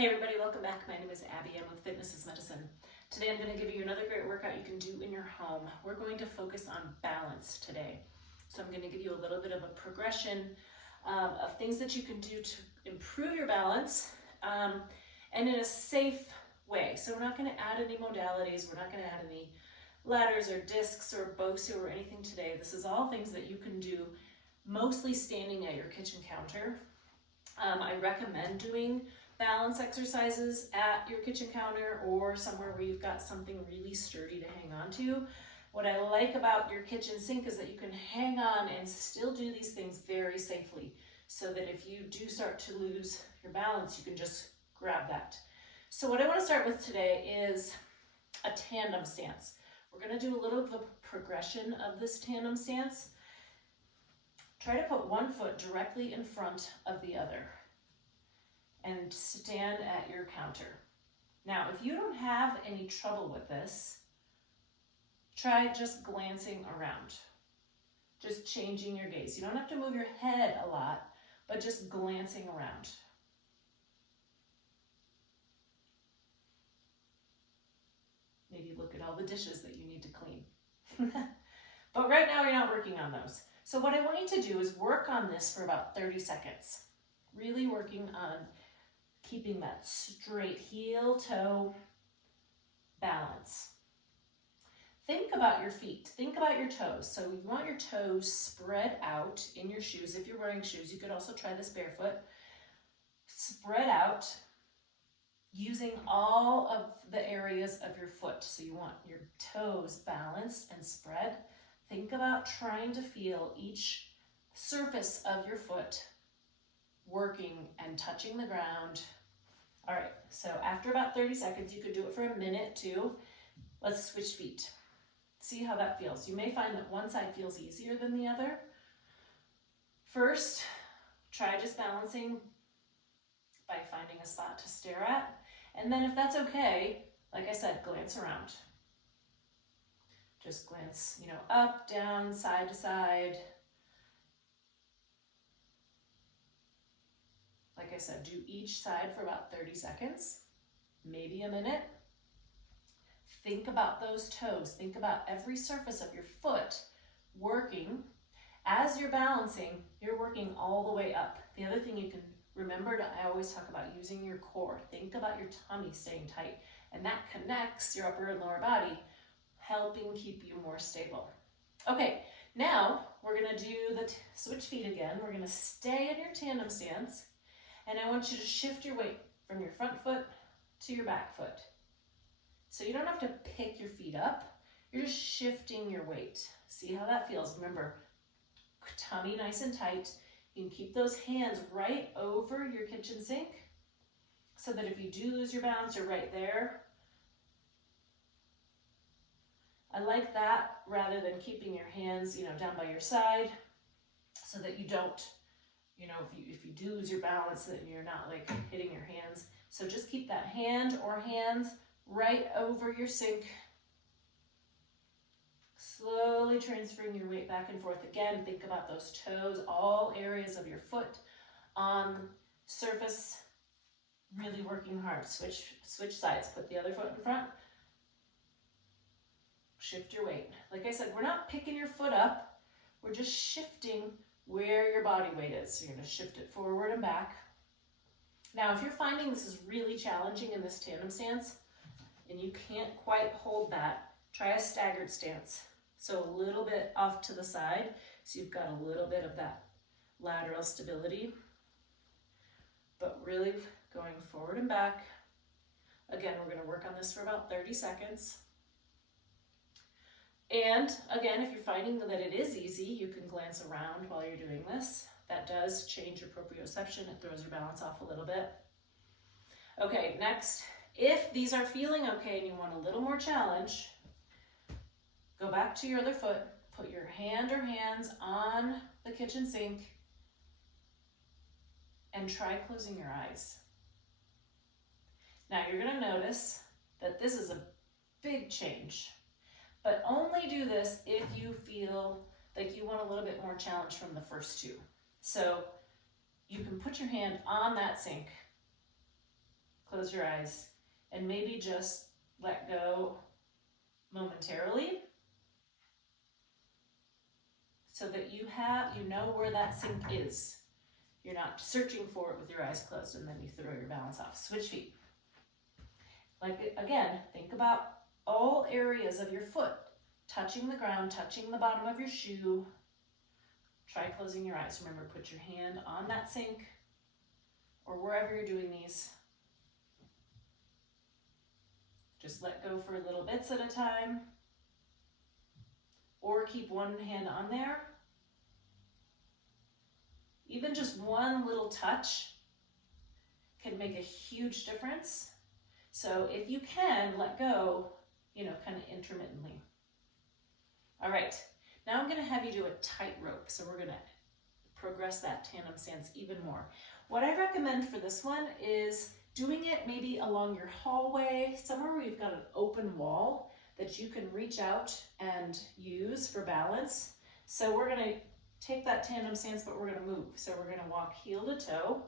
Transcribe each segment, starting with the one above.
Hey everybody, welcome back. My name is Abby. I'm with Fitness is Medicine. Today I'm going to give you another great workout you can do in your home. We're going to focus on balance today. So I'm going to give you a little bit of a progression of things that you can do to improve your balance and in a safe way. So we're not going to add any modalities. We're not going to add any ladders or discs or BOSU or anything today. This is all things that you can do mostly standing at your kitchen counter. I recommend doing balance exercises at your kitchen counter or somewhere where you've got something really sturdy to hang on to. What I like about your kitchen sink is that you can hang on and still do these things very safely, so that if you do start to lose your balance, you can just grab that. So what I want to start with today is a tandem stance. We're going to do a little of a progression of this tandem stance. Try to put one foot directly in front of the other and stand at your counter. Now, if you don't have any trouble with this, try just glancing around, just changing your gaze. You don't have to move your head a lot, but just glancing around. Maybe look at all the dishes that you need to clean. But right now you're not working on those. So what I want you to do is work on this for about 30 seconds. Really working on keeping that straight heel-toe balance. Think about your feet. Think about your toes. So you want your toes spread out in your shoes. If you're wearing shoes, you could also try this barefoot. Spread out using all of the areas of your foot. So you want your toes balanced and spread. Think about trying to feel each surface of your foot working and touching the ground. All right, so after about 30 seconds, you could do it for a minute too. Let's switch feet. See how that feels. You may find that one side feels easier than the other. First, try just balancing by finding a spot to stare at. And then if that's okay, like I said, glance around. Just glance, up, down, side to side. Like I said, do each side for about 30 seconds, maybe a minute. Think about those toes. Think about every surface of your foot working. As you're balancing, you're working all the way up. The other thing you can remember, I always talk about using your core. Think about your tummy staying tight, and that connects your upper and lower body, helping keep you more stable. Okay, now we're gonna do the switch feet again. We're gonna stay in your tandem stance, and I want you to shift your weight from your front foot to your back foot. So you don't have to pick your feet up, you're just shifting your weight. See how that feels. Remember, tummy nice and tight. You can keep those hands right over your kitchen sink so that if you do lose your balance, you're right there. I like that rather than keeping your hands, down by your side, so that you don't, if you do lose your balance, then you're not like hitting your hands. So just keep that hand or hands right over your sink. Slowly transferring your weight back and forth. Again, think about those toes, all areas of your foot on surface, really working hard. Switch sides. Put the other foot in front. Shift your weight. Like I said, we're not picking your foot up. We're just shifting where your body weight is. So you're going to shift it forward and back. Now, if you're finding this is really challenging in this tandem stance and you can't quite hold that, try a staggered stance. So a little bit off to the side, so you've got a little bit of that lateral stability, but really going forward and back. Again, we're going to work on this for about 30 seconds. And again, if you're finding that it is easy, you can glance around while you're doing this. That does change your proprioception. It throws your balance off a little bit. Okay, next, if these are feeling okay and you want a little more challenge, go back to your other foot, put your hand or hands on the kitchen sink, and try closing your eyes. Now you're gonna notice that this is a big change. But only do this if you feel like you want a little bit more challenge from the first two. So you can put your hand on that sink, close your eyes, and maybe just let go momentarily so that you know where that sink is. You're not searching for it with your eyes closed and then you throw your balance off. Switch feet. Like, again, think about all areas of your foot, touching the ground, touching the bottom of your shoe. Try closing your eyes. Remember, put your hand on that sink or wherever you're doing these. Just let go for little bits at a time, or keep one hand on there. Even just one little touch can make a huge difference. So if you can, let go, kind of intermittently. All right, now I'm gonna have you do a tightrope. So we're gonna progress that tandem stance even more. What I recommend for this one is doing it maybe along your hallway, somewhere where you've got an open wall that you can reach out and use for balance. So we're gonna take that tandem stance, but we're gonna move. So we're gonna walk heel to toe.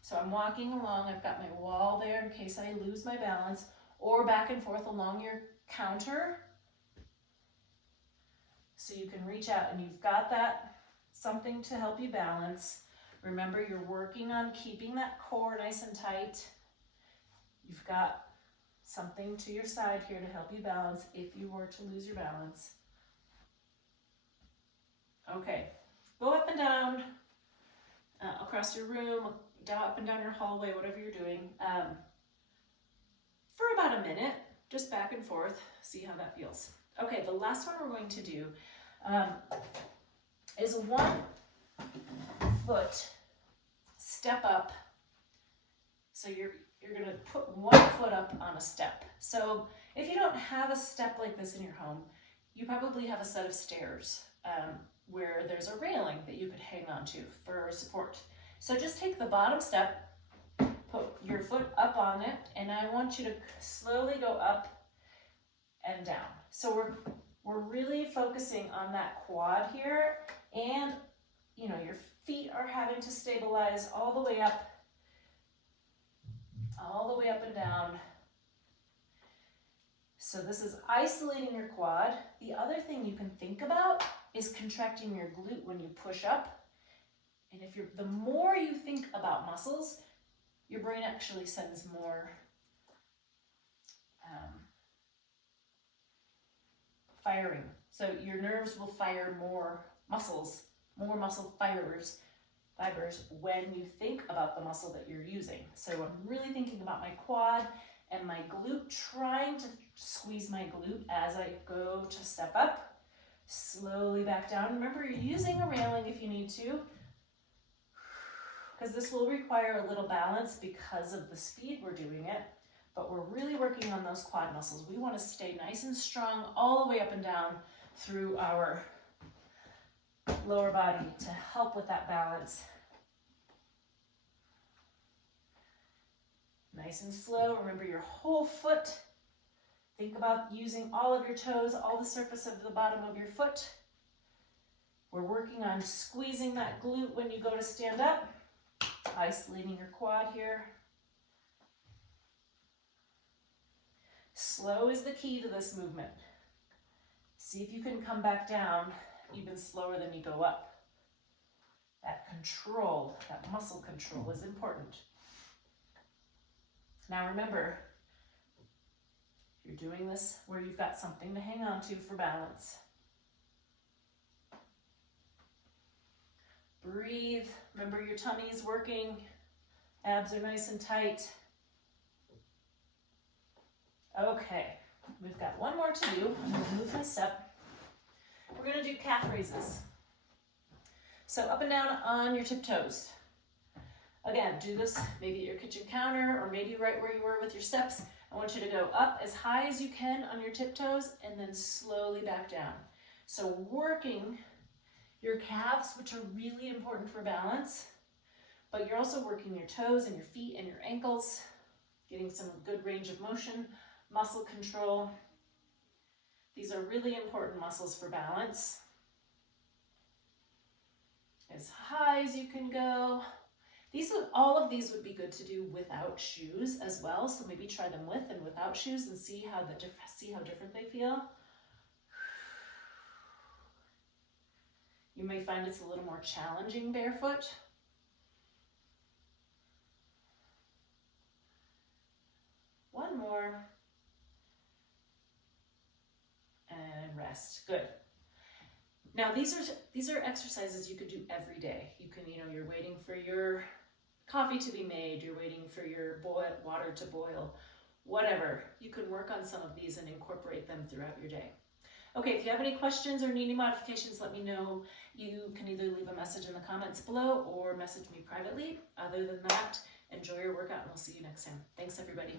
So I'm walking along, I've got my wall there in case I lose my balance, or back and forth along your counter. So you can reach out and you've got that, something to help you balance. Remember, you're working on keeping that core nice and tight. You've got something to your side here to help you balance if you were to lose your balance. Okay, go up and down across your room, up and down your hallway, whatever you're doing, for about a minute, just back and forth, see how that feels. Okay, the last one we're going to do is 1 foot step up. So you're gonna put 1 foot up on a step. So if you don't have a step like this in your home, you probably have a set of stairs where there's a railing that you could hang onto for support. So just take the bottom step, put your foot up on it, and I want you to slowly go up and down. So we're really focusing on that quad here, and your feet are having to stabilize all the way up and down. So this is isolating your quad. The other thing you can think about is contracting your glute when you push up. And the more you think about muscles, your brain actually sends more firing. So your nerves will fire more muscles, more muscle fibers when you think about the muscle that you're using. So I'm really thinking about my quad and my glute, trying to squeeze my glute as I go to step up, slowly back down. Remember, you're using a railing if you need to, because this will require a little balance because of the speed we're doing it, but we're really working on those quad muscles. We want to stay nice and strong all the way up and down through our lower body to help with that balance. Nice and slow. Remember your whole foot. Think about using all of your toes, all the surface of the bottom of your foot. We're working on squeezing that glute when you go to stand up, isolating your quad here. Slow is the key to this movement. See if you can come back down even slower than you go up. That control, that muscle control is important. Now remember, you're doing this where you've got something to hang on to for balance. Breathe. Remember, your tummy is working. Abs are nice and tight. Okay, we've got one more to do. I'm going to move my step. We're going to do calf raises. So up and down on your tiptoes. Again, do this maybe at your kitchen counter or maybe right where you were with your steps. I want you to go up as high as you can on your tiptoes and then slowly back down. So working your calves, which are really important for balance, but you're also working your toes and your feet and your ankles, getting some good range of motion, muscle control. These are really important muscles for balance. As high as you can go. All of these would be good to do without shoes as well. So maybe try them with and without shoes and see how different they feel. You may find it's a little more challenging barefoot. One more. And rest. Good. Now these are exercises you could do every day. You can, you're waiting for your coffee to be made, you're waiting for your water to boil, whatever. You can work on some of these and incorporate them throughout your day. Okay, if you have any questions or need any modifications, let me know. You can either leave a message in the comments below or message me privately. Other than that, enjoy your workout and we'll see you next time. Thanks, everybody.